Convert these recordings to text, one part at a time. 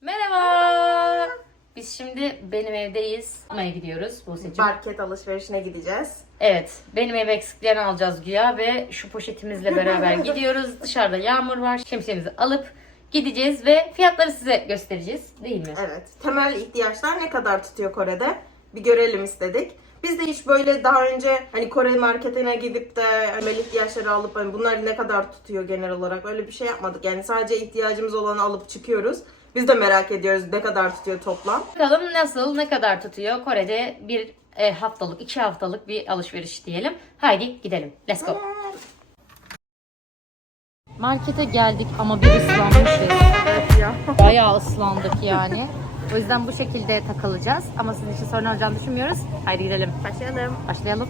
Merhaba. Biz şimdi benim evdeyiz. Almaya gidiyoruz Buse'cim. Market alışverişine gideceğiz. Evet, benim ev eksiklerini alacağız güya ve şu poşetimizle beraber gidiyoruz. Dışarıda yağmur var. Şemsiyemizi alıp gideceğiz ve fiyatları size göstereceğiz. Değil mi? Evet. Temel ihtiyaçlar ne kadar tutuyor Kore'de? Bir görelim istedik. Biz de hiç böyle daha önce hani Kore marketine gidip de temel ihtiyaçları alıp hani bunlar ne kadar tutuyor genel olarak öyle bir şey yapmadık. Yani sadece ihtiyacımız olanı alıp çıkıyoruz. Biz de merak ediyoruz ne kadar tutuyor toplam. Bakalım nasıl, ne kadar tutuyor Kore'de bir e, haftalık, iki haftalık bir alışveriş diyelim. Haydi gidelim. Let's go. Markete geldik ama bir ıslanmışız. Bayağı ıslandık yani. O yüzden bu şekilde takılacağız. Ama sizin için sorun olacağını düşünmüyoruz. Haydi gidelim. Başlayalım. Başlayalım.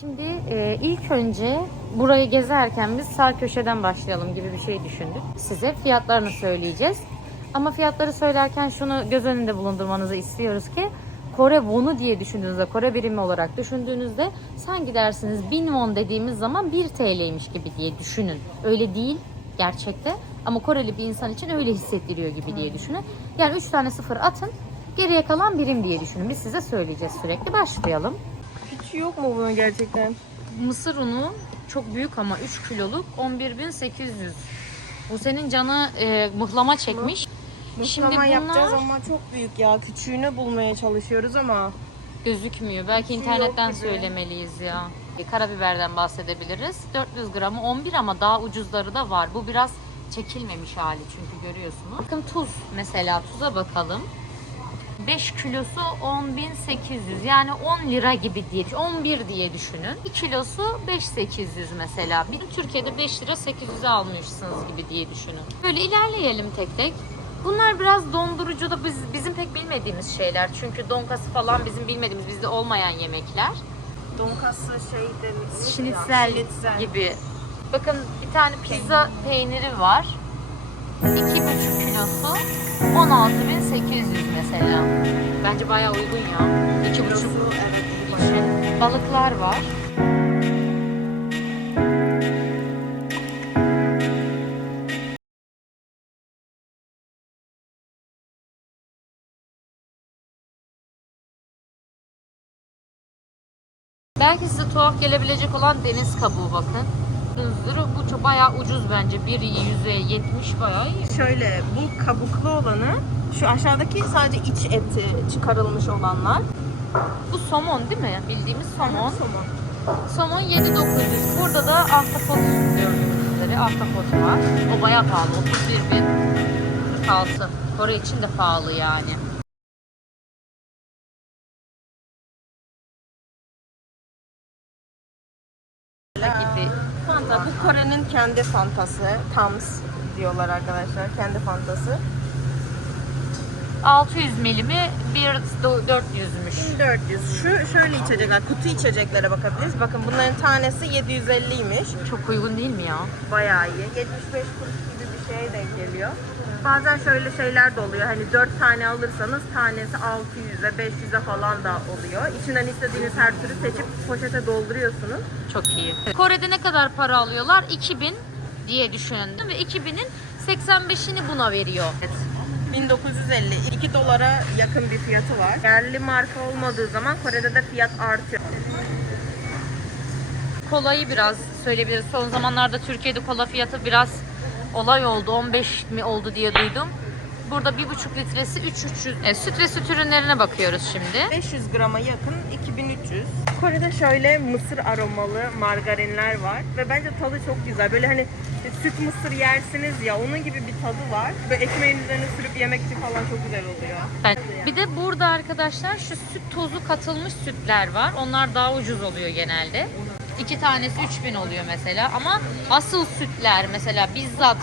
Şimdi e, ilk önce burayı gezerken biz sağ köşeden başlayalım gibi bir şey düşündük. Size fiyatlarını söyleyeceğiz. Ama fiyatları söylerken şunu göz önünde bulundurmanızı istiyoruz ki Kore won'u diye düşündüğünüzde, Kore birimi olarak düşündüğünüzde sen gidersiniz 1000 won dediğimiz zaman 1 TL'ymiş gibi diye düşünün. Öyle değil gerçekte ama Koreli bir insan için öyle hissettiriyor gibi diye düşünün. Yani 3 tane sıfır atın geriye kalan birim diye düşünün. Biz size söyleyeceğiz sürekli. Başlayalım. Hiç yok mu bunun gerçekten? Mısır unu çok büyük ama 3 kiloluk 11.800. Bu senin canı e, mıhlama çekmiş. Şimdi Muhlama bunlar yapacağız ama çok büyük ya. Küçüğünü bulmaya çalışıyoruz ama. gözükmüyor. Belki Küçüğü internetten söylemeliyiz ya. Karabiberden bahsedebiliriz. 400 gramı 11 ama daha ucuzları da var. Bu biraz çekilmemiş hali çünkü görüyorsunuz. Bakın tuz mesela tuza bakalım. 5 kilosu 10.800 yani 10 lira gibi diye 11 diye düşünün. 1 kilosu 5.800 mesela. Bir Türkiye'de 5 lira 800'e almışsınız gibi diye düşünün. Böyle ilerleyelim tek tek. Bunlar biraz dondurucu da biz, bizim pek bilmediğimiz şeyler. Çünkü donkası falan bizim bilmediğimiz, bizde olmayan yemekler. Donkası şey demek. Şnitzel gibi. Bakın bir tane pizza peyniri var. 2,5 kilosu 16.800 mesela. Bence bayağı uygun ya. 2,5 Kilosu evet. için. Balıklar var. Belki size tuhaf gelebilecek olan deniz kabuğu bakın. Gördüğünüz Bu çok bayağı ucuz bence. Bir yüze 70 bayağı iyi. Şöyle bu kabuklu olanı şu aşağıdaki sadece iç eti çıkarılmış olanlar. Bu somon değil mi? Bildiğimiz somon. Somon. Somon 7900. Burada da ahtapot gördüğünüz üzere ahtapot var. O bayağı pahalı. 31 bin 46. Kore için de pahalı yani. Kendi fantası. Tams diyorlar arkadaşlar. Kendi fantası. 600 milimi bir 400'müş. 1400. Şu şöyle içecekler. Kutu içeceklere bakabiliriz. Bakın bunların tanesi 750'ymiş. Çok uygun değil mi ya? Bayağı iyi. 75 kuruş gibi bir şeye denk geliyor. Bazen şöyle şeyler de oluyor. Hani 4 tane alırsanız tanesi 600'e 500'e falan da oluyor. İçinden istediğiniz her türü seçip poşete dolduruyorsunuz. Çok iyi. Kore'de ne kadar para alıyorlar? 2000 diye düşünün. Ve 2000'in 85'ini buna veriyor. 1950. 2 dolara yakın bir fiyatı var. Yerli marka olmadığı zaman Kore'de de fiyat artıyor. Kolayı biraz söyleyebiliriz. Son zamanlarda Türkiye'de kola fiyatı biraz olay oldu. 15 mi oldu diye duydum. Burada 1,5 litresi 3300. E, süt ve süt ürünlerine bakıyoruz şimdi. 500 grama yakın 2300. Kore'de şöyle mısır aromalı margarinler var ve bence tadı çok güzel. Böyle hani süt mısır yersiniz ya onun gibi bir tadı var. Böyle ekmeğin üzerine sürüp yemek için falan çok güzel oluyor. Ben- Bir de burada arkadaşlar şu süt tozu katılmış sütler var. Onlar daha ucuz oluyor genelde. İki tanesi 3000 oluyor mesela ama asıl sütler mesela bizzat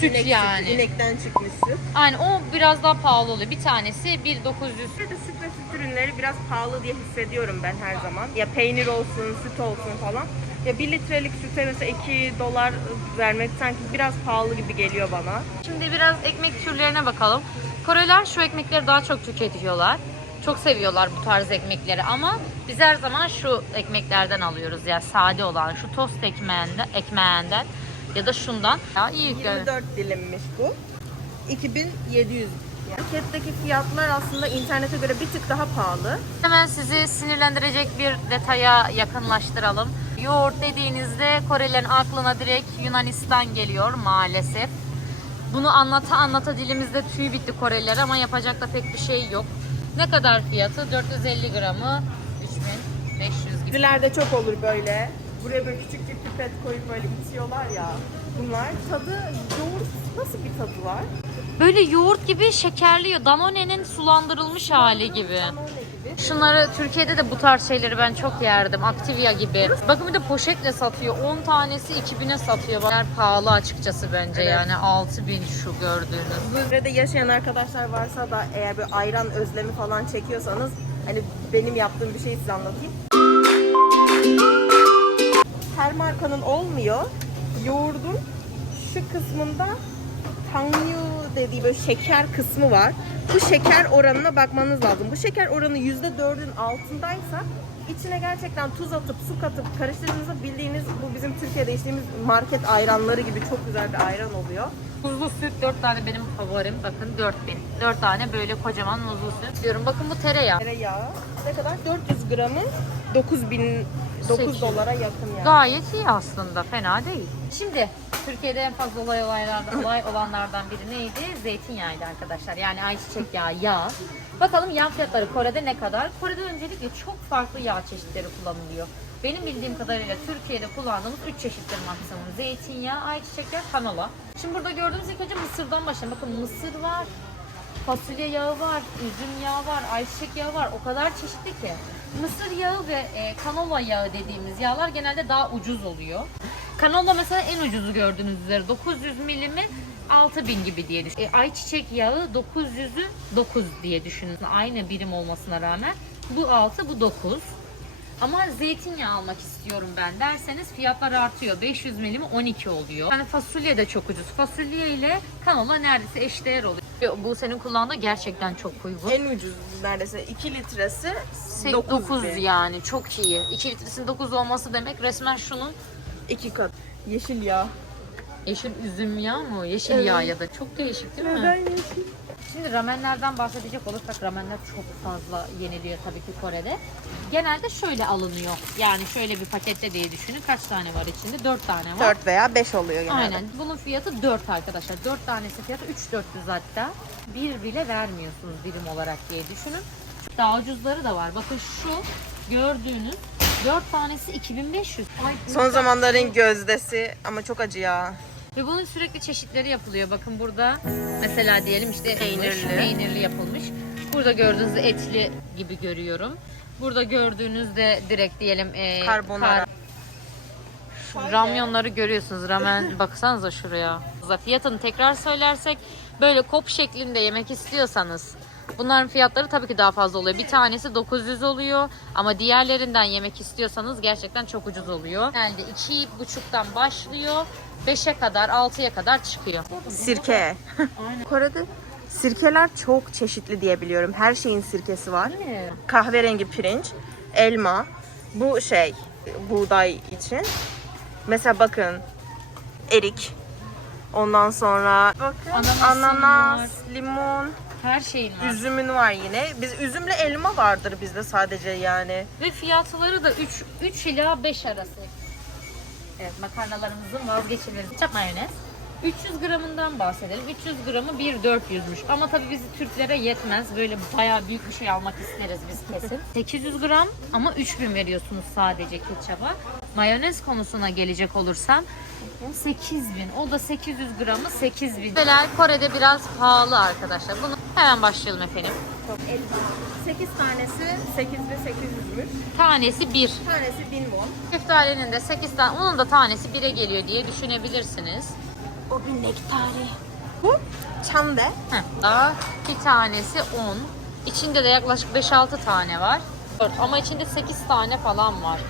süt İnek yani. sütü, inekten çıkmış süt. Aynen o biraz daha pahalı oluyor. Bir tanesi 1900. Kore'de süt ve süt ürünleri biraz pahalı diye hissediyorum ben her zaman. Ya peynir olsun, süt olsun falan. Ya 1 litrelik süte mesela 2 dolar vermek sanki biraz pahalı gibi geliyor bana. Şimdi biraz ekmek türlerine bakalım. Koreliler şu ekmekleri daha çok tüketiyorlar. Çok seviyorlar bu tarz ekmekleri ama biz her zaman şu ekmeklerden alıyoruz. Yani sade olan şu tost ekmeğinden, ekmeğinden ya da şundan. Ya iyi. 24 dilimmiş bu. 2700. Marketteki fiyatlar aslında internete göre bir tık daha pahalı. Hemen sizi sinirlendirecek bir detaya yakınlaştıralım. Yoğurt dediğinizde Korelilerin aklına direkt Yunanistan geliyor maalesef. Bunu anlata anlata dilimizde tüy bitti Koreliler ama yapacak da pek bir şey yok. Ne kadar fiyatı? 450 gramı 3500 gibi. Dizilerde çok olur böyle. Buraya böyle küçük bir pipet koyup böyle içiyorlar ya. Bunlar tadı yoğurt nasıl bir tadı var? Böyle yoğurt gibi şekerli, Danone'nin sulandırılmış hali gibi. Danone gibi. Şunları Türkiye'de de bu tarz şeyleri ben çok yerdim. Activia gibi. Bakın bir de poşetle satıyor. 10 tanesi 2000'e satıyor. Bunlar pahalı açıkçası bence Evet. yani 6000 şu gördüğünüz. Burada yaşayan arkadaşlar varsa da eğer bir ayran özlemi falan çekiyorsanız hani benim yaptığım bir şeyi size anlatayım. Her markanın olmuyor. Yoğurdun şu kısmında tanyu dediği böyle şeker kısmı var. Bu şeker oranına bakmanız lazım. Bu şeker oranı %4'ün altındaysa içine gerçekten tuz atıp su katıp karıştırdığınızda bildiğiniz bu bizim Türkiye'de içtiğimiz market ayranları gibi çok güzel bir ayran oluyor. Muzlu süt 4 tane benim favorim. Bakın 4000. 4 tane böyle kocaman muzlu süt. Diyorum bakın bu tereyağı. Tereyağı ne kadar? 400 gramı 9000 9 Sekiz. dolara yakın yani. Gayet iyi aslında. Fena değil. Şimdi Türkiye'de en fazla olay olaylardan, olay olanlardan biri neydi? Zeytinyağıydı arkadaşlar. Yani ayçiçek yağı, yağ. Bakalım yağ fiyatları Kore'de ne kadar? Kore'de öncelikle çok farklı yağ çeşitleri kullanılıyor. Benim bildiğim kadarıyla Türkiye'de kullandığımız 3 çeşittir maksimum. Zeytinyağı, ayçiçek yağı, kanola. Şimdi burada gördüğünüz ilk önce mısırdan başlayalım. Bakın mısır var, fasulye yağı var, üzüm yağı var, ayçiçek yağı var. O kadar çeşitli ki. Mısır yağı ve e, kanola yağı dediğimiz yağlar genelde daha ucuz oluyor. Kanola mesela en ucuzu gördüğünüz üzere 900 milimi 6000 gibi diye düşün. E, ayçiçek yağı 900'ü 9 diye düşünün. Aynı birim olmasına rağmen bu 6 bu 9. Ama zeytinyağı almak istiyorum ben derseniz fiyatlar artıyor. 500 milimi 12 oluyor. Yani fasulye de çok ucuz. Fasulye ile kanola neredeyse eşdeğer oluyor. Bu senin kullandığın gerçekten çok uygun. En ucuz neredeyse 2 litresi 9, 9 bin. yani çok iyi. 2 litresinin 9 olması demek resmen şunun 2 kat. Yeşil yağ. yeşil üzüm yağı mı? Yeşil Evet. yağ ya da çok değişik değil mi? Neden yeşil? Şimdi ramenlerden bahsedecek olursak ramenler çok fazla yeniliyor tabii ki Kore'de. Genelde şöyle alınıyor. Yani şöyle bir pakette diye düşünün. Kaç tane var içinde? 4 tane var. 4 veya 5 oluyor genelde. Aynen. Bunun fiyatı 4 arkadaşlar. 4 tanesi fiyatı 3400 hatta. Bir bile vermiyorsunuz birim olarak diye düşünün. Daha ucuzları da var. Bakın şu gördüğünüz 4 tanesi 2500. Ay, Son zamanların gözdesi ama çok acı ya. Ve bunun sürekli çeşitleri yapılıyor. Bakın burada mesela diyelim işte Peynirli. peynirli yapılmış. Burada gördüğünüz etli gibi görüyorum. Burada gördüğünüzde direkt diyelim e, Carbonara. Şu ramyonları görüyorsunuz. Ramen baksanıza şuraya. Fiyatını tekrar söylersek böyle kop şeklinde yemek istiyorsanız bunların fiyatları tabii ki daha fazla oluyor. Bir tanesi 900 oluyor ama diğerlerinden yemek istiyorsanız gerçekten çok ucuz oluyor. Yani 2,5'tan başlıyor. 5'e kadar 6'ya kadar çıkıyor. Sirke. Kore'de sirkeler çok çeşitli diye biliyorum. Her şeyin sirkesi var. Kahverengi pirinç, elma, bu şey buğday için. Mesela bakın erik. Ondan sonra bakın ananas, var. limon, Her şeyin var. üzümün var yine. Biz üzümle elma vardır bizde sadece yani. Ve fiyatları da 3, 3 ila 5 arası. Evet makarnalarımızın vazgeçilmezi. Ketçap mayonez. 300 gramından bahsedelim. 300 gramı 1.400'müş. Ama tabii biz Türklere yetmez. Böyle bayağı büyük bir şey almak isteriz biz kesin. 800 gram ama 3000 veriyorsunuz sadece ketçaba. Mayonez konusuna gelecek olursam 8000. O da 800 gramı 8000. Neler Kore'de biraz pahalı arkadaşlar. Bunu hemen başlayalım efendim. 8 tanesi 8800'müş. Tanesi 1. Tanesi 1000 won. Şeftalinin de 8 tane, onun da tanesi 1'e geliyor diye düşünebilirsiniz. O bir nektari. Bu. Heh, daha bir tanesi 10. İçinde de yaklaşık 5-6 tane var. Ama içinde 8 tane falan var.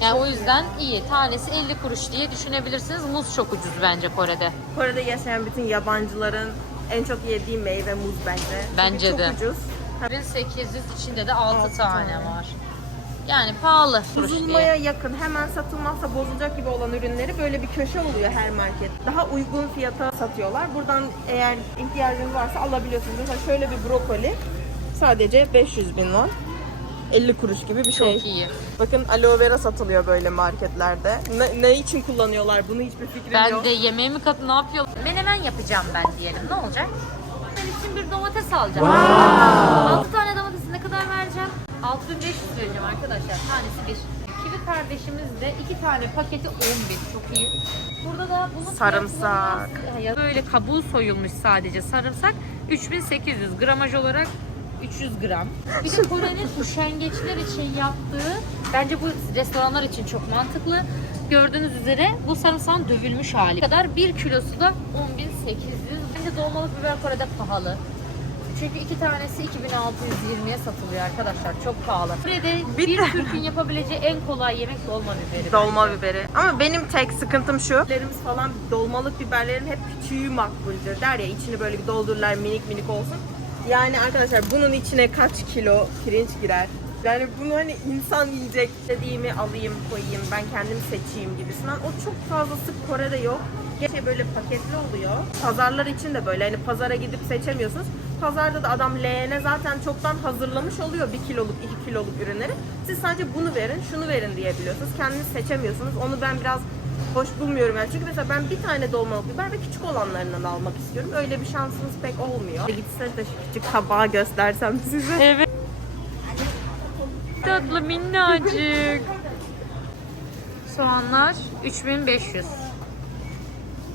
Yani o yüzden iyi. Tanesi 50 kuruş diye düşünebilirsiniz. Muz çok ucuz bence Kore'de. Kore'de yaşayan bütün yabancıların en çok yediği meyve muz bence. Çünkü Bence çok de. ucuz. 1800 içinde de 6 Altı tane tane. var. Yani pahalı. Bozulmaya yakın hemen satılmazsa bozulacak gibi olan ürünleri böyle bir köşe oluyor her market. Daha uygun fiyata satıyorlar. Buradan eğer ihtiyacınız varsa alabiliyorsunuz. Mesela şöyle bir brokoli sadece 500 bin won. 50 kuruş gibi bir şey. Çok iyi. Bakın aloe vera satılıyor böyle marketlerde. Ne, ne için kullanıyorlar bunu hiçbir fikrim Ben yok. de yemeğimi kat ne yapıyor? Menemen yapacağım ben diyelim. Ne olacak? Ben için bir domates alacağım. 6 tane domatesi ne kadar vereceğim? 6500 vereceğim arkadaşlar. Tanesi bir. Kivi kardeşimiz de iki tane paketi 10 bin. Çok iyi. Burada da bunun Sarımsak. Böyle kabuğu soyulmuş sadece sarımsak. 3800 gramaj olarak 300 gram. Bir de Kore'nin üşengeçler için yaptığı, bence bu restoranlar için çok mantıklı. Gördüğünüz üzere bu sarımsağın dövülmüş hali. kadar 1 kilosu da 10.800. Bence dolmalık biber Kore'de pahalı. Çünkü iki tanesi 2620'ye satılıyor arkadaşlar. Çok pahalı. Kore'de bir Türk'ün yapabileceği en kolay yemek dolma biberi. Dolma biberi. Ama benim tek sıkıntım şu. Biberlerimiz falan dolmalık biberlerin hep küçüğü makbuldür der ya içini böyle bir doldururlar minik minik olsun. Yani arkadaşlar bunun içine kaç kilo pirinç girer? Yani bunu hani insan yiyecek dediğimi alayım koyayım ben kendim seçeyim gibisinden. O çok fazla sık Kore'de yok. Gerçi böyle paketli oluyor. Pazarlar için de böyle hani pazara gidip seçemiyorsunuz. Pazarda da adam leğene zaten çoktan hazırlamış oluyor 1 kiloluk 2 kiloluk ürünleri. Siz sadece bunu verin şunu verin diyebiliyorsunuz. Kendiniz seçemiyorsunuz. Onu ben biraz hoş bulmuyorum yani. Çünkü mesela ben bir tane dolmalık biber ve küçük olanlarından almak istiyorum. Öyle bir şansınız pek olmuyor. Gitse de şu küçük tabağı göstersem size. Evet. Tatlı minnacık. Soğanlar 3500.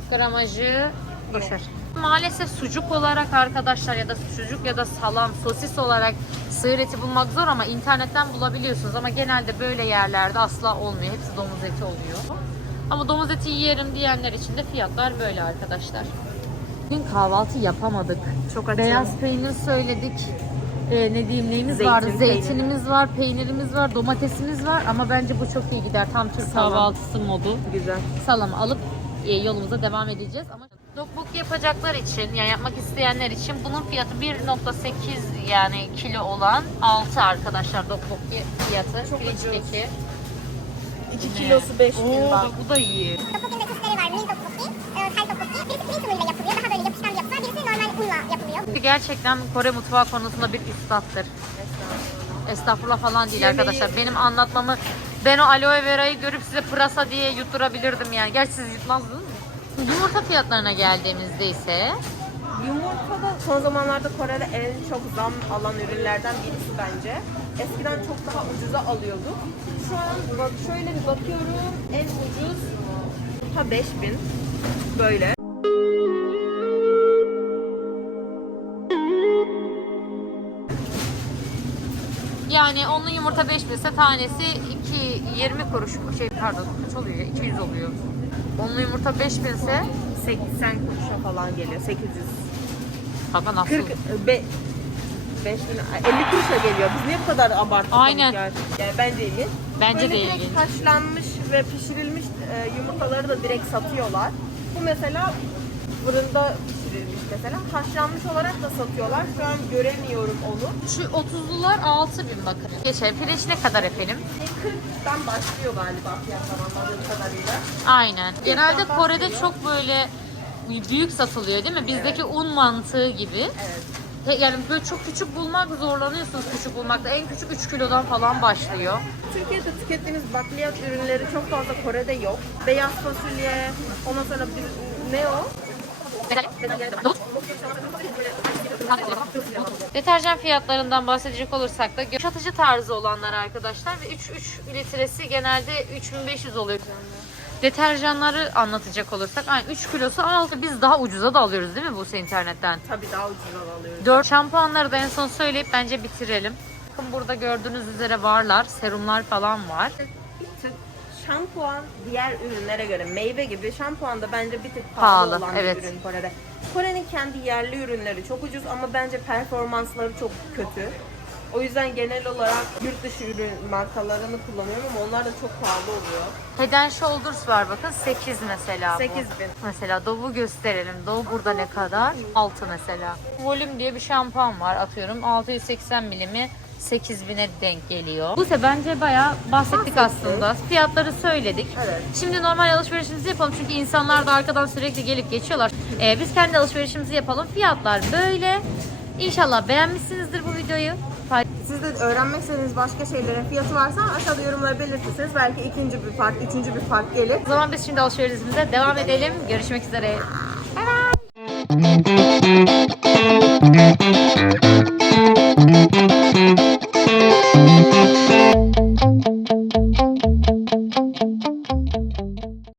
Gramajı boşver. Maalesef sucuk olarak arkadaşlar ya da sucuk ya da salam, sosis olarak sığır eti bulmak zor ama internetten bulabiliyorsunuz. Ama genelde böyle yerlerde asla olmuyor. Hepsi domuz eti oluyor. Ama domuz eti yiyerim diyenler için de fiyatlar böyle arkadaşlar. Bugün kahvaltı yapamadık. Çok açım. Beyaz peynir söyledik. Ee, ne diyeyim neyimiz Zeytin, vardı? peynir. Zeytinimiz var, peynirimiz var, domatesimiz var ama bence bu çok iyi gider. Tam Türk Salam. kahvaltısı modu. Güzel. Salam alıp e, yolumuza devam edeceğiz ama dokbok yapacaklar için yani yapmak isteyenler için bunun fiyatı 1.8 yani kilo olan 6 arkadaşlar dokbok fiyatı. Çok Pirinç ucuz. keki. 2 kilosu 5 bin Oo, bak. bu da iyi. Çeşitleri var. Mini tteokbokki, e, tteokbokki. Birisi pirinç unuyla yapılıyor. Daha böyle yapışkan bir yapısı var. Birisi normal unla yapılıyor. Gerçekten Kore mutfağı konusunda bir üstattır. Estağfurullah falan değil Yemeği- arkadaşlar. Benim anlatmamı ben o aloe verayı görüp size pırasa diye yutturabilirdim yani. Gerçi siz yutmazdınız mı? Yumurta fiyatlarına geldiğimizde ise Yumurta da son zamanlarda Kore'de en çok zam alan ürünlerden birisi bence. Eskiden çok daha ucuza alıyorduk. Şu an bak şöyle bir bakıyorum en ucuz yumurta 5000 böyle. Yani onlu yumurta 5 ise tanesi 2 20 kuruş? Şey pardon kaç oluyor? ya? 200 oluyor. Onlu yumurta 5 ise 80 kuruşa falan geliyor. 800. Baba nasıl? 40 be, 5000 50 kuruşa geliyor. Biz niye bu kadar abarttık? Aynen. Yani, yani bence ilginç. Bence Böyle de direkt ilginç. haşlanmış ve pişirilmiş e, yumurtaları da direkt satıyorlar. Bu mesela fırında pişirilmiş mesela. Haşlanmış olarak da satıyorlar. Şu an göremiyorum onu. Şu 30'lular 6000 bakın. Geçelim. Pirinç ne kadar efendim? 40'dan başlıyor galiba fiyatlar anladığım kadarıyla. Aynen. Genelde Kore'de bahsediyor. çok böyle büyük satılıyor değil mi? Bizdeki un mantığı gibi. Evet. Te- Yani böyle çok küçük bulmak zorlanıyorsunuz küçük bulmakta. En küçük 3 kilodan falan başlıyor. Türkiye'de tükettiğiniz bakliyat ürünleri çok fazla Kore'de yok. Beyaz fasulye, ondan sonra bir, ne o? Deterjan fiyatlarından bahsedecek olursak da yumuşatıcı tarzı olanlar arkadaşlar ve 3 3 litresi genelde 3500 oluyor. Deterjanları anlatacak olursak aynı 3 kilosu 6. Biz daha ucuza da alıyoruz değil mi bu internetten? Tabii daha ucuzdan alıyoruz. 4 şampuanları da en son söyleyip bence bitirelim. Bakın burada gördüğünüz üzere varlar. Serumlar falan var. Şampuan diğer ürünlere göre meyve gibi şampuan da bence bir tık Pahalı, pahalı, olan evet. bir ürün Kore'de. Kore'nin kendi yerli ürünleri çok ucuz ama bence performansları çok kötü. O yüzden genel olarak yurt dışı ürün markalarını kullanıyorum ama onlar da çok pahalı oluyor. Head and Shoulders var bakın 8 mesela bu. 8000. Mesela Dove'u gösterelim. Dove burada ne kadar? 6 mesela. Volüm diye bir şampuan var atıyorum. 680 milimi 8000'e denk geliyor. Bu ise bence bayağı bahsettik aslında. Fiyatları söyledik. Evet. Şimdi normal alışverişimizi yapalım çünkü insanlar da arkadan sürekli gelip geçiyorlar. Ee, biz kendi alışverişimizi yapalım. Fiyatlar böyle. İnşallah beğenmişsinizdir bu videoyu. Siz de öğrenmek istediğiniz başka şeylerin fiyatı varsa aşağıda yorumlara belirtirseniz belki ikinci bir fark, üçüncü bir fark gelir. O zaman biz şimdi alışverişimize devam edelim. Görüşmek üzere. Bye bye.